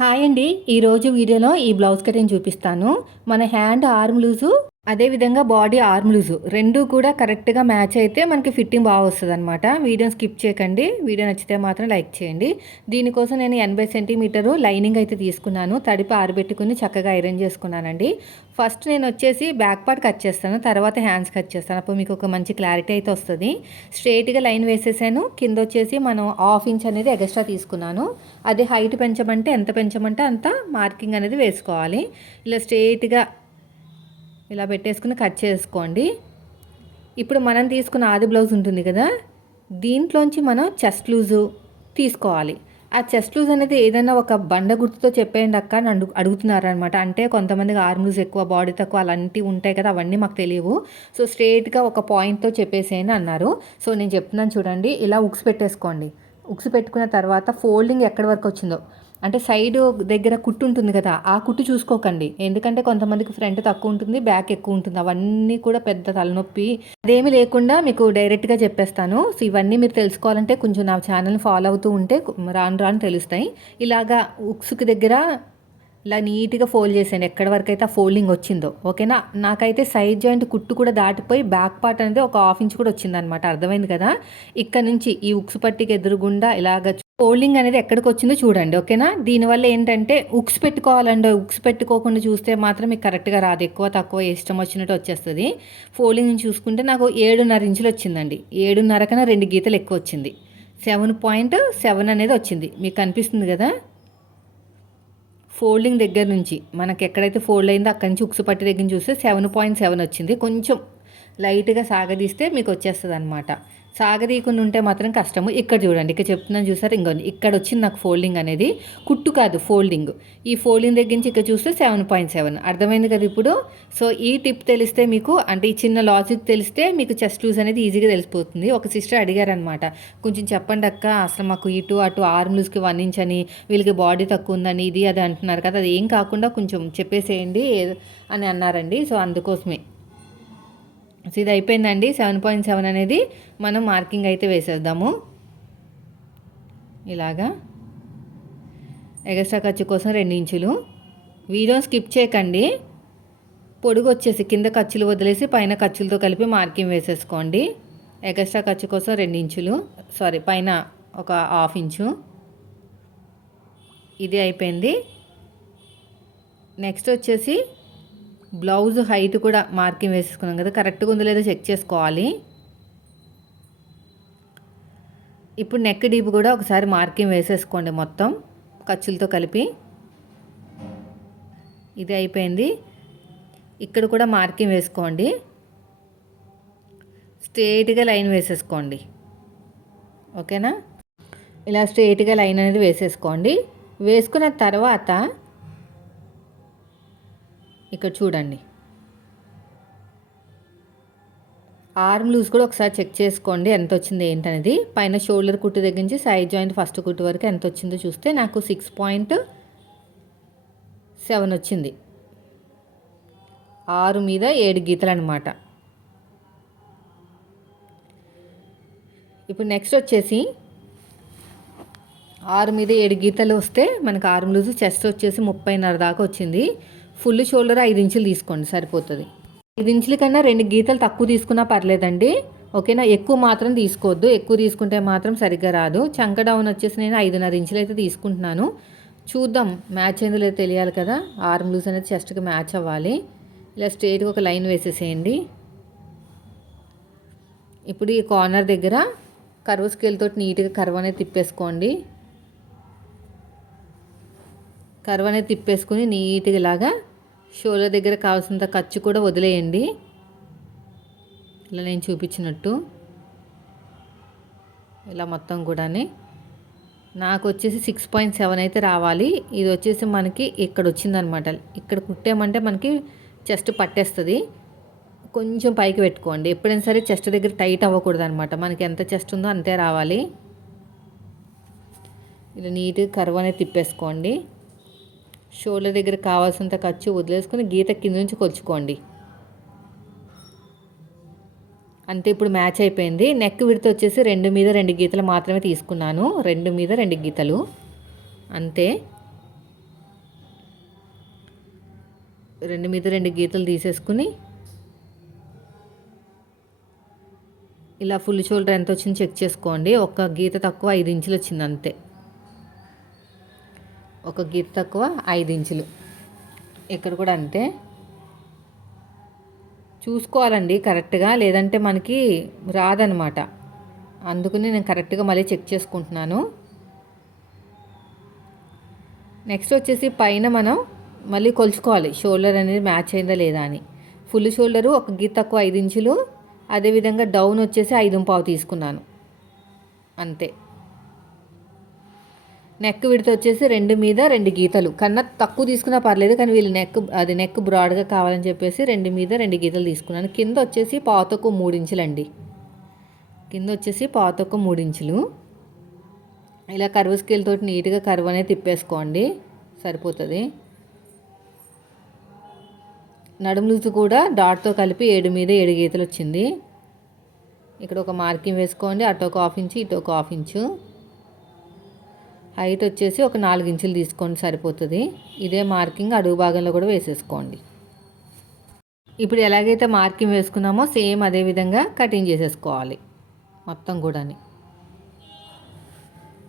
Hi అండి. ఈరోజు వీడియోలో ఈ బ్లౌజ్ కటింగ్ చూపిస్తాను. మన హ్యాండ్ ఆర్మ్ లూజు అదేవిధంగా బాడీ ఆర్మ్ లూజు రెండు కూడా కరెక్ట్గా మ్యాచ్ అయితే మనకి ఫిట్టింగ్ బాగా వస్తుంది అనమాట వీడియోని స్కిప్ చేయకండి. వీడియో నచ్చితే మాత్రం లైక్ చేయండి. దీనికోసం నేను ఎనభై సెంటీమీటరు లైనింగ్ అయితే తీసుకున్నాను. తడిపి ఆరబెట్టుకుని చక్కగా ఐరన్ చేసుకున్నానండి. ఫస్ట్ నేను వచ్చేసి బ్యాక్ పార్ట్ కట్ చేస్తాను తర్వాత హ్యాండ్స్ కట్ చేస్తాను. అప్పుడు మీకు ఒక మంచి క్లారిటీ అయితే వస్తుంది. స్ట్రేట్గా లైన్ వేసేసాను. కింద వచ్చేసి మనం హాఫ్ ఇంచ్ అనేది ఎక్స్ట్రా తీసుకున్నాను. అది హైట్ పెంచమంటే ఎంత పెంచమంటే అంత మార్కింగ్ అనేది వేసుకోవాలి. ఇలా స్ట్రేట్గా ఇలా పెట్టేసుకుని కట్ చేసుకోండి. ఇప్పుడు మనం తీసుకున్న ఆది బ్లౌజ్ ఉంటుంది కదా దీంట్లోంచి మనం చెస్ట్ లూజు తీసుకోవాలి. ఆ చెస్ట్ లూజ్ అనేది ఏదైనా ఒక బండ గుర్తుతో చెప్పేయండి అక్క అని అడుగు అడుగుతున్నారనమాట అంటే కొంతమందికి ఆర్మ్ లూజ్ ఎక్కువ బాడీ తక్కువ అలాంటివి ఉంటాయి కదా అవన్నీ మాకు తెలియవు. సో స్ట్రేట్గా ఒక పాయింట్తో చెప్పేసేయండి అన్నారు. సో నేను చెప్తున్నాను చూడండి. ఇలా ఉక్స్ పెట్టేసుకోండి. ఉక్స్ పెట్టుకున్న తర్వాత ఫోల్డింగ్ ఎక్కడి వరకు వచ్చిందో. అంటే సైడ్ దగ్గర కుట్టు ఉంటుంది కదా ఆ కుట్టు చూసుకోకండి. ఎందుకంటే కొంతమందికి ఫ్రంట్ తక్కువ ఉంటుంది బ్యాక్ ఎక్కువ ఉంటుంది. అవన్నీ కూడా పెద్ద తలనొప్పి. అదేమి లేకుండా మీకు డైరెక్ట్గా చెప్పేస్తాను. సో ఇవన్నీ మీరు తెలుసుకోవాలంటే కొంచెం నా ఛానల్ని ఫాలో అవుతూ ఉంటే రాను రాను తెలుస్తాయి. ఇలాగా ఉక్సుకి దగ్గర ఇలా నీట్గా ఫోల్డ్ చేసాను ఎక్కడి వరకు అయితే ఆ ఫోల్డింగ్ వచ్చిందో. ఓకేనా నాకైతే సైడ్ జాయింట్ కుట్టు కూడా దాటిపోయి బ్యాక్ పార్ట్ అనేది ఒక హాఫ్ ఇంచ్ కూడా వచ్చిందనమాట అర్థమైంది కదా? ఇక్కడ నుంచి ఈ ఉక్స్ పట్టికి ఎదురుగుండా ఇలాగ ఫోల్డింగ్ అనేది ఎక్కడికి వచ్చిందో చూడండి ఓకేనా? దీనివల్ల ఏంటంటే ఉక్స్ పెట్టుకోవాలండి. ఉక్స్ పెట్టుకోకుండా చూస్తే మాత్రం మీకు కరెక్ట్గా రాదు. ఎక్కువ తక్కువ ఇష్టం వచ్చినట్టు వచ్చేస్తుంది. ఫోల్డింగ్ చూసుకుంటే నాకు ఏడున్నర ఇంచులు వచ్చిందండి. ఏడున్నర కన్నా రెండు గీతలు ఎక్కువ వచ్చింది. సెవెన్ పాయింట్ సెవెన్ అనేది వచ్చింది. మీకు కనిపిస్తుంది కదా? ఫోల్డింగ్ దగ్గర నుంచి మనకి ఎక్కడైతే ఫోల్డ్ అయిందో అక్కడి నుంచి ఉక్స్ పట్టి దగ్గర చూస్తే సెవెన్ పాయింట్ సెవెన్ వచ్చింది. కొంచెం లైట్గా సాగదీస్తే మీకు వచ్చేస్తుంది అనమాట సాగదీయకుండా ఉంటే మాత్రం కష్టము. ఇక్కడ చూడండి ఇక్కడ చెప్తున్నాను చూసారు? ఇంకొంది ఇక్కడ వచ్చింది నాకు ఫోల్డింగ్ అనేది. కుట్టు కాదు ఫోల్డింగ్ ఈ ఫోల్డింగ్ దగ్గర నుంచి ఇక్కడ చూస్తే సెవెన్ పాయింట్ సెవెన్ అర్థమైంది కదా ఇప్పుడు? సో ఈ టిప్ తెలిస్తే మీకు అంటే ఈ చిన్న లాజిక్ తెలిస్తే మీకు చెస్ట్ లూజ్ అనేది ఈజీగా తెలిసిపోతుంది. ఒక సిస్టర్ అడిగారనమాట కొంచెం చెప్పండి అక్క అసలు మాకు ఇటు అటు ఆర్మ్ లూజ్కి వన్ ఇంచ్ అని వీళ్ళకి బాడీ తక్కువ ఉందని ఇది అది అంటున్నారు కదా అది ఏం కాకుండా కొంచెం చెప్పేసేయండి అని అన్నారండి. సో అందుకోసమే. సో ఇది అయిపోయిందండి. సెవెన్ పాయింట్ సెవెన్ అనేది మనం మార్కింగ్ అయితే వేసేద్దాము. ఇలాగా. ఎగస్ట్రా ఖర్చు కోసం రెండు ఇంచులు. వీడియో స్కిప్ చేయకండి. పొడుగు వచ్చేసి కింద ఖర్చులు వదిలేసి పైన ఖర్చులతో కలిపి మార్కింగ్ వేసేసుకోండి. ఎగస్ట్రా ఖర్చు కోసం రెండు ఇంచులు. సారీ పైన ఒక హాఫ్ ఇంచు. ఇది అయిపోయింది. నెక్స్ట్ వచ్చేసి బ్లౌజ్ హైట్ కూడా మార్కింగ్ వేసేసుకున్నాం కదా కరెక్ట్గా ఉందో లేదో చెక్ చేసుకోవాలి. ఇప్పుడు నెక్ డీప్ కూడా ఒకసారి మార్కింగ్ వేసేసుకోండి మొత్తం ఖర్చులతో కలిపి. ఇది అయిపోయింది. ఇక్కడ కూడా మార్కింగ్ వేసుకోండి. స్ట్రేట్గా లైన్ వేసేసుకోండి. ఓకేనా? ఇలా స్ట్రేట్గా లైన్ అనేది వేసేసుకోండి. వేసుకున్న తర్వాత ఇక్కడ చూడండి. ఆర్మ్ లూజ్ కూడా ఒకసారి చెక్ చేసుకోండి ఎంత వచ్చింది ఏంటనేది. పైన షోల్డర్ కుట్టు దగ్గర నుంచి సైడ్ జాయింట్ ఫస్ట్ కుట్టు వరకు ఎంత వచ్చిందో చూస్తే నాకు సిక్స్ పాయింట్ సెవెన్ వచ్చింది. ఆరు మీద ఏడు గీతలు అనమాట ఇప్పుడు నెక్స్ట్ వచ్చేసి ఆరు మీద ఏడు గీతలు వస్తే మనకు ఆర్మ్ లూజ్ చెస్ట్ వచ్చేసి ముప్పైన్నర దాకా వచ్చింది. ఫుల్ షోల్డర్ ఐదు ఇంచులు తీసుకోండి సరిపోతుంది. ఐదు ఇంచుల కన్నా రెండు గీతలు తక్కువ తీసుకున్నా పర్లేదండి. ఓకేనా? ఎక్కువ మాత్రం తీసుకోవద్దు. ఎక్కువ తీసుకుంటే మాత్రం సరిగ్గా రాదు. చంక డౌన్ వచ్చేసి నేను ఐదున్నర ఇంచులు అయితే తీసుకుంటున్నాను. చూద్దాం. మ్యాచ్ అయిందో లేదో తెలియాలి కదా. ఆర్మ్ లూజ్ అనేది చెస్ట్కి మ్యాచ్ అవ్వాలి. ఇలా స్ట్రేట్గా ఒక లైన్ వేసేసేయండి. ఇప్పుడు ఈ కార్నర్ దగ్గర కర్వ్ స్కేల్తో నీట్గా కర్వ్ అనేది తిప్పేసుకోండి. కర్వ్ అనేది తిప్పేసుకుని నీట్గా ఇలాగా షోల్డర్ దగ్గర కావాల్సినంత ఖర్చు కూడా వదిలేయండి. ఇలా నేను చూపించినట్టు. ఇలా మొత్తం కూడా నాకు వచ్చేసి సిక్స్ పాయింట్ సెవెన్ అయితే రావాలి. ఇది వచ్చేసి మనకి ఇక్కడ వచ్చిందనమాట. ఇక్కడ కుట్టామంటే మనకి చెస్ట్ పట్టేస్తుంది. కొంచెం పైకి పెట్టుకోండి. ఎప్పుడైనా సరే చెస్ట్ దగ్గర టైట్ అవ్వకూడదు అనమాట మనకి ఎంత చెస్ట్ ఉందో అంతే రావాలి. ఇలా నీట్గా కరువు అనేది తిప్పేసుకోండి. షోల్డర్ దగ్గర కావాల్సినంత ఖర్చు వదిలేసుకొని గీత కింద నుంచి కొలుచుకోండి. అంతే ఇప్పుడు మ్యాచ్ అయిపోయింది. నెక్ విడత వచ్చేసి రెండు మీద రెండు గీతలు మాత్రమే తీసుకున్నాను. రెండు మీద రెండు గీతలు. అంతే. రెండు మీద రెండు గీతలు తీసేసుకుని ఇలా ఫుల్ షోల్డర్ ఎంత వచ్చింది చెక్ చేసుకోండి. ఒక గీత తక్కువ ఐదు ఇంచులు వచ్చింది అంతే. ఒక గీత తక్కువ ఐదు ఇంచులు. ఇక్కడ కూడా అంతే చూసుకోవాలండి కరెక్ట్గా లేదంటే మనకి రాదనమాట. అందుకని నేను కరెక్ట్గా మళ్ళీ చెక్ చేసుకుంటున్నాను. నెక్స్ట్ వచ్చేసి పైన మనం మళ్ళీ కొలుచుకోవాలి. షోల్డర్ అనేది మ్యాచ్ అయిందా లేదా అని. ఫుల్ షోల్డరు ఒక గీత తక్కువ ఐదు ఇంచులు అదేవిధంగా డౌన్ వచ్చేసి ఐదు పావు తీసుకున్నాను. అంతే. నెక్ విడత వచ్చేసి రెండు మీద రెండు గీతలు. కన్నా తక్కువ తీసుకున్నా పర్లేదు కానీ వీళ్ళు నెక్ అది నెక్ బ్రాడ్గా కావాలని చెప్పేసి రెండు మీద రెండు గీతలు తీసుకున్నాను. కింద వచ్చేసి పాతకు మూడించులండి కింద వచ్చేసి పాతకు మూడించులు ఇలా కరువు స్కేల్ తోటి నీట్గా కరువు అనేది తిప్పేసుకోండి. సరిపోతుంది. నడుము కూడా డాట్తో కలిపి ఏడు మీద ఏడు గీతలు వచ్చింది. ఇక్కడ ఒక మార్కింగ్ వేసుకోండి. అటు ఒక హాఫ్ ఇంచు ఇటు ఒక హాఫ్ ఇంచు హైట్ వచ్చేసి ఒక నాలుగు ఇంచులు తీసుకోండి సరిపోతుంది. ఇదే మార్కింగ్ అడుగు భాగంలో కూడా వేసేసుకోండి. ఇప్పుడు ఎలాగైతే మార్కింగ్ వేసుకున్నామో సేమ్ అదే విధంగా కటింగ్ చేసేసుకోవాలి మొత్తం కూడా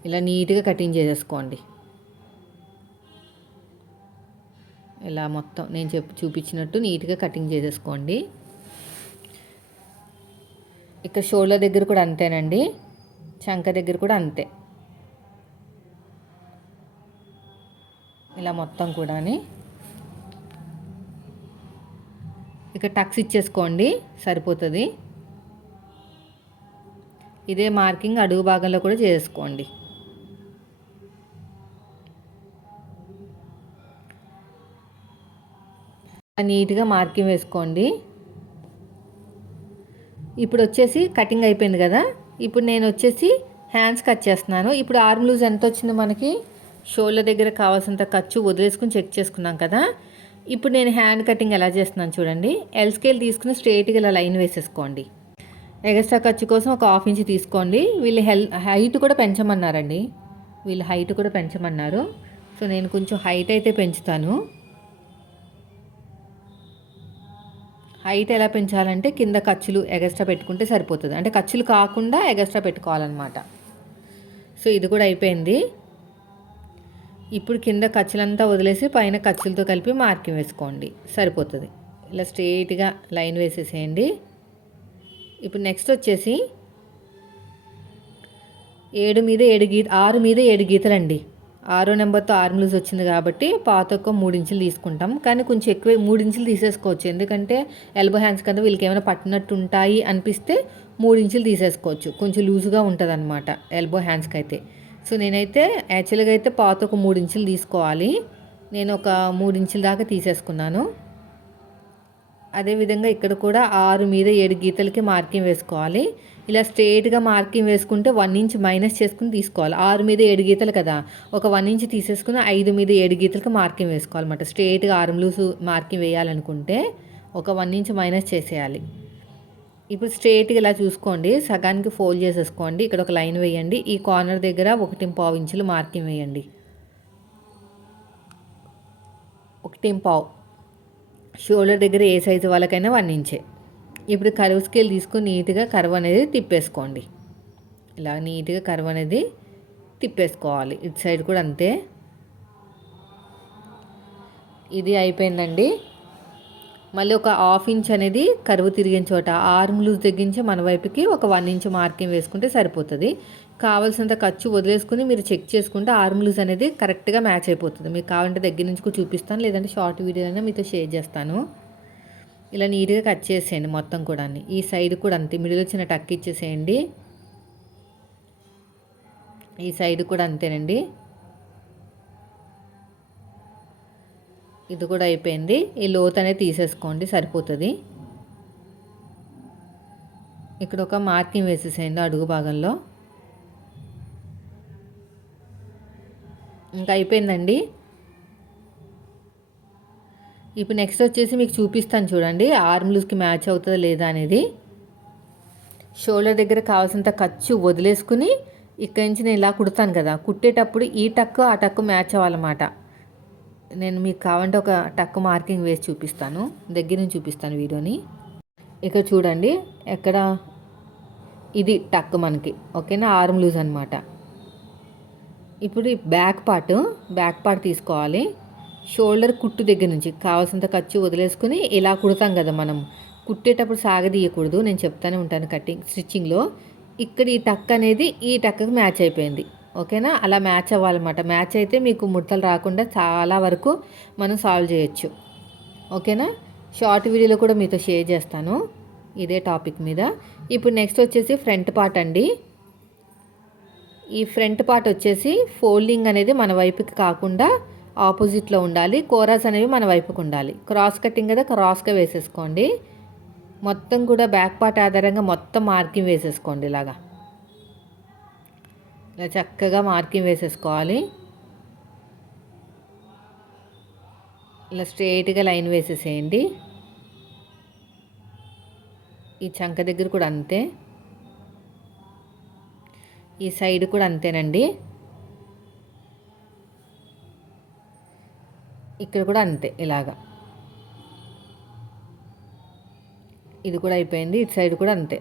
ఇలా నీట్గా కటింగ్ చేసేసుకోండి. ఇలా మొత్తం నేను చెప్పు చూపించినట్టు నీట్గా కటింగ్ చేసేసుకోండి. ఇక్కడ షోల్డర్ దగ్గర కూడా అంతేనండి చంక దగ్గర కూడా అంతే. ఇలా మొత్తం కూడా ఇక టక్స్ ఇచ్చేసుకోండి సరిపోతుంది. ఇదే మార్కింగ్ అడుగు భాగంలో కూడా చేసుకోండి. నీట్గా మార్కింగ్ వేసుకోండి. ఇప్పుడు వచ్చేసి కటింగ్ అయిపోయింది కదా? ఇప్పుడు నేను వచ్చేసి హ్యాండ్స్ కట్ చేస్తున్నాను. ఇప్పుడు ఆర్మ్ లూజ్ ఎంత వచ్చిందో మనకి? షోల దగ్గర కావాల్సినంత ఖర్చు వదిలేసుకుని చెక్ చేసుకున్నాం కదా. ఇప్పుడు నేను హ్యాండ్ కటింగ్ ఎలా చేస్తున్నాను చూడండి. ఎల్ స్కేల్ తీసుకుని స్ట్రైట్గా ఇలా లైన్ వేసేసుకోండి. ఎగస్ట్రా ఖర్చు కోసం ఒక హాఫ్ ఇంచ్ తీసుకోండి. వీళ్ళు హెల్ హైట్ కూడా పెంచమన్నారండి. వీళ్ళు హైట్ కూడా పెంచమన్నారు. సో నేను కొంచెం హైట్ అయితే పెంచుతాను. హైట్ ఎలా పెంచాలంటే కింద ఖర్చులు ఎగస్ట్రా పెట్టుకుంటే సరిపోతుంది. అంటే ఖర్చులు కాకుండా ఎగస్ట్రా పెట్టుకోవాలన్నమాట. సో ఇది కూడా అయిపోయింది. ఇప్పుడు కింద ఖర్చులంతా వదిలేసి పైన ఖర్చులతో కలిపి మార్కింగ్ వేసుకోండి. సరిపోతుంది. ఇలా స్ట్రెయిట్గా లైన్ వేసేసేయండి. ఇప్పుడు నెక్స్ట్ వచ్చేసి ఏడు మీద ఏడు గీత ఆరు మీద ఏడు గీతలండి. ఆరో నెంబర్తో ఆరు లూజ్ వచ్చింది కాబట్టి పాత ఒక్క మూడు ఇంచులు తీసుకుంటాం. కానీ కొంచెం ఎక్కువ మూడు ఇంచులు తీసేసుకోవచ్చు. ఎందుకంటే ఎల్బో హ్యాండ్స్ కదా వీళ్ళకి ఏమైనా పట్టినట్టు ఉంటాయి అనిపిస్తే మూడు ఇంచులు తీసేసుకోవచ్చు. కొంచెం లూజుగా ఉంటుంది అనమాట ఎల్బో హ్యాండ్స్కి అయితే సో నేనైతే యాక్చువల్గా అయితే పాత ఒక మూడు ఇంచులు తీసుకోవాలి. నేను ఒక మూడు ఇంచుల దాకా తీసేసుకున్నాను. అదేవిధంగా ఇక్కడ కూడా ఆరు మీద ఏడు గీతలకి మార్కింగ్ వేసుకోవాలి. ఇలా స్ట్రేట్గా మార్కింగ్ వేసుకుంటే వన్ ఇంచ్ మైనస్ చేసుకుని తీసుకోవాలి. ఆరు మీద ఏడు గీతలు కదా ఒక వన్ ఇంచ్ తీసేసుకుని ఐదు మీద ఏడు గీతలకి మార్కింగ్ వేసుకోవాలన్నమాట. స్ట్రేట్గా ఆరు లూసు మార్కింగ్ వేయాలనుకుంటే ఒక వన్ ఇంచ్ మైనస్ చేసేయాలి. ఇప్పుడు స్ట్రేట్గా ఇలా చూసుకోండి. సగానికి ఫోల్డ్ చేసేసుకోండి. ఇక్కడ ఒక లైన్ వేయండి. ఈ కార్నర్ దగ్గర ఒకటి పావు ఇంచులు మార్కింగ్ వేయండి. ఒకటి పావు. షోల్డర్ దగ్గర ఏ సైజు వాళ్ళకైనా వన్ ఇంచే. ఇప్పుడు కరువు స్కేల్ తీసుకొని నీట్గా కరువు అనేది తిప్పేసుకోండి. ఇలా నీట్గా కరువు అనేది తిప్పేసుకోవాలి. ఇటు సైడ్ కూడా అంతే. ఇది అయిపోయిందండి. మళ్ళీ ఒక హాఫ్ ఇంచ్ అనేది కరువు తిరిగిన చోట ఆర్మ్ లూజ్ తగ్గించి మన వైపుకి ఒక వన్ ఇంచ్ మార్కింగ్ వేసుకుంటే సరిపోతుంది. కావాల్సినంత ఖర్చు వదిలేసుకుని మీరు చెక్ చేసుకుంటే ఆర్మ్ లూజ్ అనేది కరెక్ట్గా మ్యాచ్ అయిపోతుంది. మీకు కావాలంటే దగ్గర నుంచి కూడా చూపిస్తాను లేదంటే షార్ట్ వీడియోలైనా మీతో షేర్ చేస్తాను. ఇలా నీట్గా కట్ చేసేయండి మొత్తం కూడా ఈ సైడ్ కూడా అంతే మిడిల్ వచ్చిన టక్ ఇచ్చేసేయండి. ఈ సైడ్ కూడా అంతేనండి. ఇది కూడా అయిపోయింది. ఈ లోత్ అనేది తీసేసుకోండి సరిపోతుంది. ఇక్కడ ఒక మార్కింగ్ వేసేసేయండి అడుగు భాగంలో. ఇంకా అయిపోయిందండి. ఇప్పుడు నెక్స్ట్ వచ్చేసి మీకు చూపిస్తాను చూడండి. ఆర్మ్ లూజ్కి మ్యాచ్ అవుతుందా లేదా అనేది. షోల్డర్ దగ్గర కావాల్సినంత ఖర్చు వదిలేసుకుని ఇక్కడి నుంచి నేను ఇలా కుడతాను కదా. కుట్టేటప్పుడు ఈ టక్కు ఆ టక్కు మ్యాచ్ అవ్వాలన్నమాట. నేను మీకు కావాలంటే ఒక టక్ మార్కింగ్ వేసి చూపిస్తాను. దగ్గర నుంచి చూపిస్తాను వీడియోని. ఇక్కడ చూడండి ఎక్కడ ఇది టక్ మనకి ఓకేనా? ఆర్మ్ లూజ్ అనమాట ఇప్పుడు ఈ బ్యాక్ పార్ట్ బ్యాక్ పార్ట్ తీసుకోవాలి. షోల్డర్ కుట్టు దగ్గర నుంచి కావాల్సినంత ఖర్చు వదిలేసుకుని ఇలా కుడతాం కదా మనం. కుట్టేటప్పుడు సాగదీయకూడదు నేను చెప్తానే ఉంటాను కటింగ్ స్టిచ్చింగ్లో. ఇక్కడ ఈ టక్ అనేది ఈ టక్కు మ్యాచ్ అయిపోయింది. ఓకేనా? అలా మ్యాచ్ అవ్వాలన్నమాట. మ్యాచ్ అయితే మీకు ముడతలు రాకుండా చాలా వరకు మనం సాల్వ్ చేయొచ్చు. ఓకేనా? షార్ట్ వీడియోలో కూడా మీతో షేర్ చేస్తాను. ఇదే టాపిక్ మీద. ఇప్పుడు నెక్స్ట్ వచ్చేసి ఫ్రంట్ పార్ట్ అండి. ఈ ఫ్రంట్ పార్ట్ వచ్చేసి ఫోల్డింగ్ అనేది మన వైపుకి కాకుండా ఆపోజిట్లో ఉండాలి. కోరాస్ అనేవి మన వైపుకి ఉండాలి. క్రాస్ కటింగ్ కదా క్రాస్గా వేసేసుకోండి. మొత్తం కూడా బ్యాక్ పార్ట్ ఆధారంగా మొత్తం మార్కింగ్ వేసేసుకోండి ఇలాగా. ఇలా చక్కగా మార్కింగ్ వేసేసుకోవాలి. ఇలా స్ట్రైట్గా లైన్ వేసేసేయండి. ఈ చంక దగ్గర కూడా అంతే. ఈ సైడ్ కూడా అంతేనండి. ఇక్కడ కూడా అంతే ఇలాగా. ఇది కూడా అయిపోయింది ఇటు సైడ్ కూడా అంతే.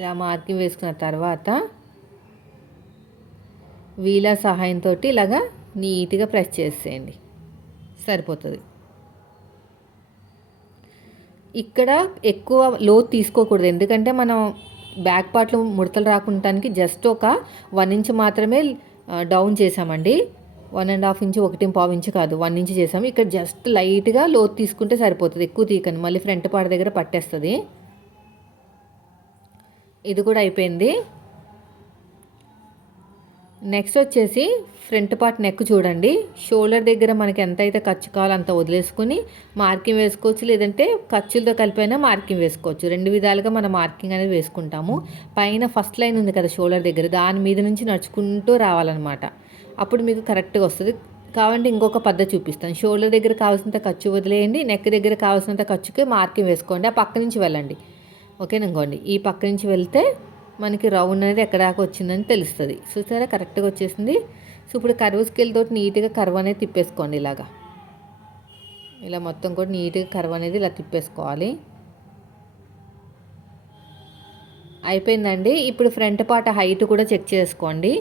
ఇలా మార్కింగ్ వేసుకున్న తర్వాత వీలా సహాయంతో ఇలాగా నీట్గా ప్రెస్ చేసేయండి. సరిపోతుంది. ఇక్కడ ఎక్కువ లోతు తీసుకోకూడదు. ఎందుకంటే మనం బ్యాక్ పార్ట్లో ముడతలు రాకుండానికి జస్ట్ ఒక వన్ ఇంచ్ మాత్రమే డౌన్ చేసామండి. వన్ అండ్ హాఫ్ ఇంచ్ ఒకటి పావు ఇంచ్ కాదు వన్ ఇంచ్ చేసాము. ఇక్కడ జస్ట్ లైట్గా లోతు తీసుకుంటే సరిపోతుంది. ఎక్కువ తీకండి మళ్ళీ ఫ్రంట్ పార్ట్ దగ్గర పట్టేస్తుంది. ఇది కూడా అయిపోయింది. నెక్స్ట్ వచ్చేసి ఫ్రంట్ పార్ట్ నెక్ చూడండి. షోల్డర్ దగ్గర మనకి ఎంత అయితే ఖర్చు కావాలో అంత వదిలేసుకుని మార్కింగ్ వేసుకోవచ్చు. లేదంటే ఖర్చులతో కలిపైనా మార్కింగ్ వేసుకోవచ్చు. రెండు విధాలుగా మనం మార్కింగ్ అనేది వేసుకుంటాము. పైన ఫస్ట్ లైన్ ఉంది కదా షోల్డర్ దగ్గర. దాని మీద నుంచి నడుచుకుంటూ రావాలన్నమాట. అప్పుడు మీకు కరెక్ట్గా వస్తుంది. కావాలంటే ఇంకొక పద్ధతి చూపిస్తాను. షోల్డర్ దగ్గర కావాల్సినంత ఖర్చు వదిలేయండి. నెక్ దగ్గర కావాల్సినంత ఖర్చుకి మార్కింగ్ వేసుకోండి. ఆ పక్క నుంచి వెళ్ళండి. ఓకేనంకోండి ఈ పక్క నుంచి వెళ్తే మనకి రౌండ్ అనేది ఎక్కడ వచ్చిందని తెలుస్తుంది. చూసారా? కరెక్ట్గా వచ్చేసింది. సో ఇప్పుడు కర్వ్ స్కేల్ తోటి నీట్గా కర్వ్ అనేది తిప్పేసుకోండి ఇలాగా. ఇలా మొత్తం కూడా నీట్గా కర్వ్ అనేది ఇలా తిప్పేసుకోవాలి. అయిపోయిందండి. ఇప్పుడు ఫ్రంట్ పార్ట్ హైట్ కూడా చెక్ చేసుకోండి.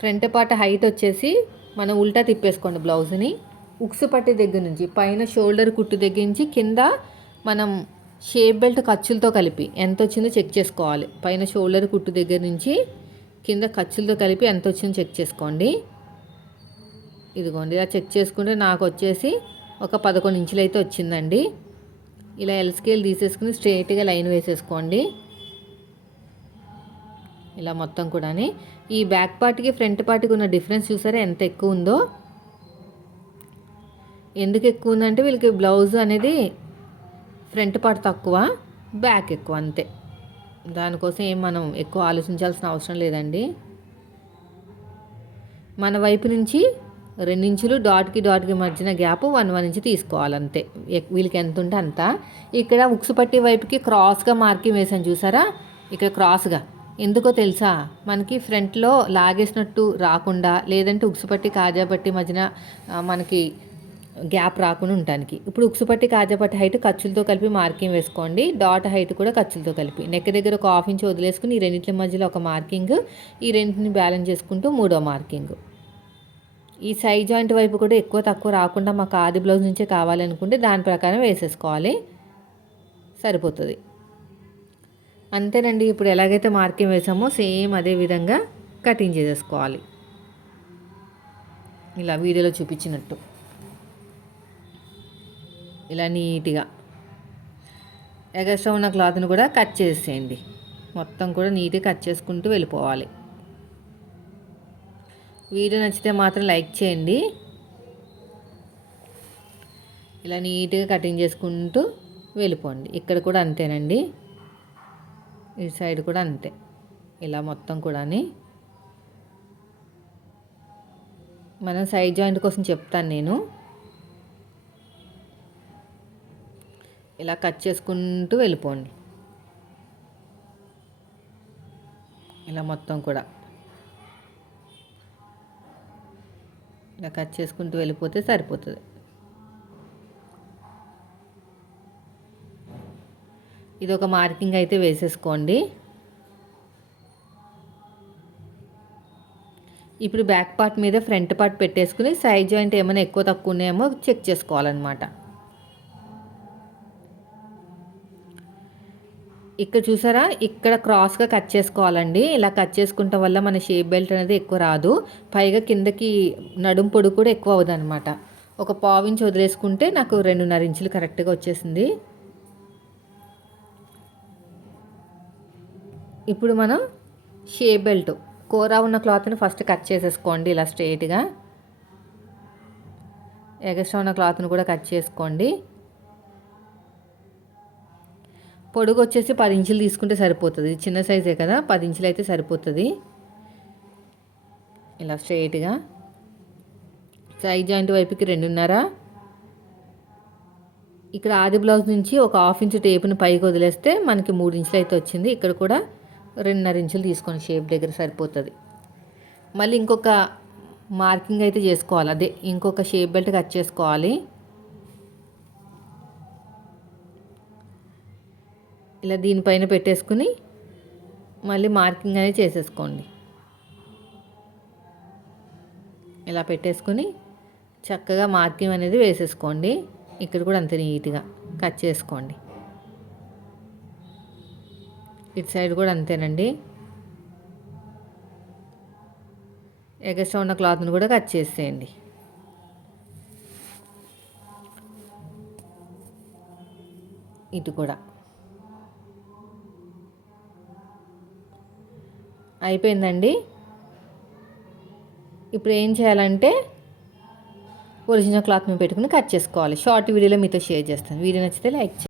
ఫ్రంట్ పార్ట్ హైట్ వచ్చేసి మనం ఉల్టా తిప్పేసుకోండి బ్లౌజ్ని. ఉక్సు పట్టి దగ్గర నుంచి పైన షోల్డర్ కుట్టు దగ్గర నుంచి కింద మనం షేప్ బెల్ట్ ఖర్చులతో కలిపి ఎంత వచ్చిందో చెక్ చేసుకోవాలి. పైన షోల్డర్ కుట్టు దగ్గర నుంచి కింద ఖర్చులతో కలిపి ఎంత వచ్చిందో చెక్ చేసుకోండి. ఇదిగోండి ఇలా చెక్ చేసుకుంటే నాకు వచ్చేసి ఒక పదకొండు ఇంచులు అయితే వచ్చిందండి. ఇలా ఎల్ స్కేల్ తీసేసుకుని స్ట్రైట్గా లైన్ వేసేసుకోండి. ఇలా మొత్తం కూడా ఈ బ్యాక్ పార్ట్కి ఫ్రంట్ పార్ట్కి ఉన్న డిఫరెన్స్ చూసారా ఎంత ఎక్కువ ఉందో? ఎందుకు ఎక్కువ ఉందంటే వీళ్ళకి బ్లౌజ్ అనేది ఫ్రంట్ పార్ట్ తక్కువ బ్యాక్ ఎక్కువ అంతే. దానికోసం ఏం మనం ఎక్కువ ఆలోచించాల్సిన అవసరం లేదండి. మన వైపు నుంచి రెండించులు డాట్కి డాట్కి మధ్యన గ్యాప్ వన్ వన్ ఇంచ్ తీసుకోవాలంతే. వీళ్ళకి ఎంత ఉంటే అంత. ఇక్కడ ఉక్సు పట్టి వైపుకి క్రాస్గా మార్కింగ్ వేసాను చూసారా? ఇక్కడ క్రాస్గా. ఎందుకో తెలుసా? మనకి ఫ్రంట్లో లాగేసినట్టు రాకుండా లేదంటే ఉక్సుపట్టి కాజాపట్టి మధ్యన మనకి గ్యాప్ రాకుండా ఉండటానికి. ఇప్పుడు ఉక్సుపట్టి కాజాపట్టి హైట్ ఖర్చులతో కలిపి మార్కింగ్ వేసుకోండి. డాట్ హైట్ కూడా ఖర్చులతో కలిపి. నెక్ దగ్గర ఒక హాఫ్ ఇంచ్ వదిలేసుకుని ఈ రెండింటి మధ్యలో ఒక మార్కింగ్ ఈ రెండింటిని బ్యాలెన్స్ చేసుకుంటూ మూడో మార్కింగ్. ఈ సైడ్ జాయింట్ వైపు కూడా ఎక్కువ తక్కువ రాకుండా మాకు ఆది బ్లౌజ్ నుంచే కావాలనుకుంటే దాని ప్రకారం వేసేసుకోవాలి. సరిపోతుంది. అంతేనండి ఇప్పుడు ఎలాగైతే మార్కింగ్ వేసామో సేమ్ అదే విధంగా కటింగ్ చేసేసుకోవాలి. ఇలా వీడియోలో చూపించినట్టు. ఇలా నీట్గా. ఎగస్ట్రా ఉన్న క్లాత్ని కూడా కట్ చేసేయండి. మొత్తం కూడా నీట్గా కట్ చేసుకుంటూ వెళ్ళిపోవాలి. వీడియో నచ్చితే మాత్రం లైక్ చేయండి. ఇలా నీట్గా కటింగ్ చేసుకుంటూ వెళ్ళిపోండి. ఇక్కడ కూడా అంతేనండి. ఈ సైడ్ కూడా అంతే. ఇలా మొత్తం కూడా మనం సైడ్ జాయింట్ కోసం చెప్తాను నేను. ఇలా కట్ చేసుకుంటూ వెళ్ళిపోండి. ఇలా మొత్తం కూడా. ఇలా కట్ చేసుకుంటూ వెళ్ళిపోతే సరిపోతుంది. ఇది ఒక మార్కింగ్ అయితే వేసేసుకోండి. ఇప్పుడు బ్యాక్ పార్ట్ మీద ఫ్రంట్ పార్ట్ పెట్టేసుకుని సైడ్ జాయింట్ ఏమైనా ఎక్కువ తక్కువ ఉన్నాయేమో చెక్ చేసుకోవాలన్నమాట. ఇక్కడ చూసారా? ఇక్కడ క్రాస్గా కట్ చేసుకోవాలండి. ఇలా కట్ చేసుకుంటాం వల్ల మన షేప్ బెల్ట్ అనేది ఎక్కువ రాదు. పైగా కిందకి నడుంపొడు కూడా ఎక్కువ అవ్వదు అనమాట ఒక పావించి వదిలేసుకుంటే నాకు రెండున్నర ఇంచులు కరెక్ట్గా వచ్చేసింది. ఇప్పుడు మనం షేప్ బెల్ట్ కూర ఉన్న క్లాత్ని ఫస్ట్ కట్ చేసేసుకోండి ఇలా స్ట్రైట్గా ఎగస్ట్రా ఉన్న క్లాత్ని కూడా కట్ చేసుకోండి. పొడుగు వచ్చేసి పది ఇంచులు తీసుకుంటే సరిపోతుంది. చిన్న సైజే కదా పది ఇంచులు అయితే సరిపోతుంది. ఇలా స్ట్రైట్గా. సైడ్ జాయింట్ వైపుకి రెండున్నర. ఇక్కడ ఆది బ్లౌజ్ నుంచి ఒక హాఫ్ ఇంచు టేపుని పైకి వదిలేస్తే మనకి మూడు ఇంచులు అయితే వచ్చింది. ఇక్కడ కూడా రెండున్నర ఇంచులు తీసుకొని షేప్ దగ్గర సరిపోతుంది. మళ్ళీ ఇంకొక మార్కింగ్ అయితే చేసుకోవాలి. అదే ఇంకొక షేప్ బెల్ట్ కట్ చేసుకోవాలి. ఇలా దీనిపైన పెట్టేసుకుని మళ్ళీ మార్కింగ్ అనేది చేసేసుకోండి. ఇలా పెట్టేసుకుని చక్కగా మార్కింగ్ అనేది వేసేసుకోండి. ఇక్కడ కూడా అంత నీట్గా కట్ చేసుకోండి. ఇటు సైడ్ కూడా అంతేనండి. ఎగస్ట్రా ఉన్న క్లాత్ని కూడా కట్ చేసేయండి. ఇటు కూడా. అయిపోయిందండి. ఇప్పుడు ఏం చేయాలంటే ఒరిజినల్ క్లాత్ మీద పెట్టుకుని కట్ చేసుకోవాలి. షార్ట్ వీడియోలో మీతో షేర్ చేస్తాను. వీడియో నచ్చితే లైక్